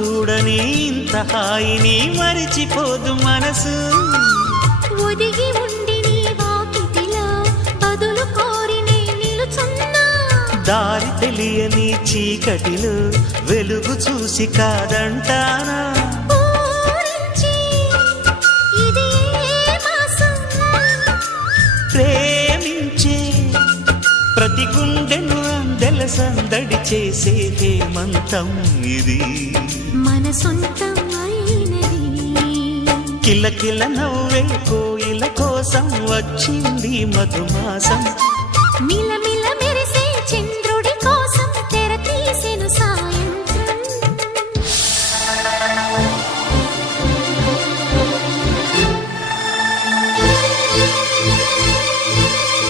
చూడని ఇంత హాయిని మరిచిపోదు మనసు. ఒదిగి ఉండి నీ వాకిటిలో బదులు కోరి నే నిలుచున్నా. దారి తెలియని చీకటిలో వెలుగు చూసి కాదంటానా. ఊరించి ఇది ఏ మాసం? ప్రేమించే ప్రతి గుండెను అందెల సందడి చేసే హేమంతం ఇది. మన సొంతం అయినది. కిలకిల నవ్వే కోయిల కోసం వచ్చింది మధుమాసం. మిలమిల